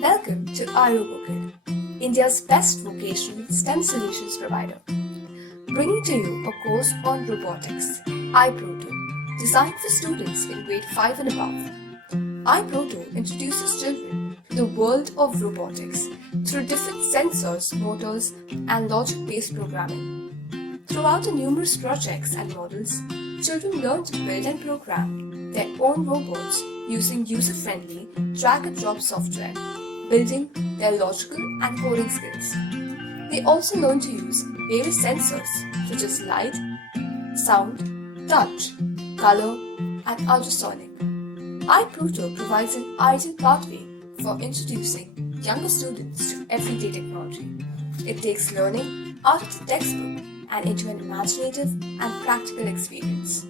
Welcome to iRoboKid, India's best vocational STEM solutions provider. Bringing to you a course on robotics, iProto, designed for students in grade 5 and above. iProto introduces children to the world of robotics through different sensors, motors, and logic-based programming. Throughout the numerous projects and models, children learn to build and program their own robots using user-friendly drag-and-drop software, building their logical and coding skills. They also learn to use various sensors such as light, sound, touch, color, and ultrasonic. iProto provides an ideal pathway for introducing younger students to everyday technology. It takes learning out of the textbook and into an imaginative and practical experience.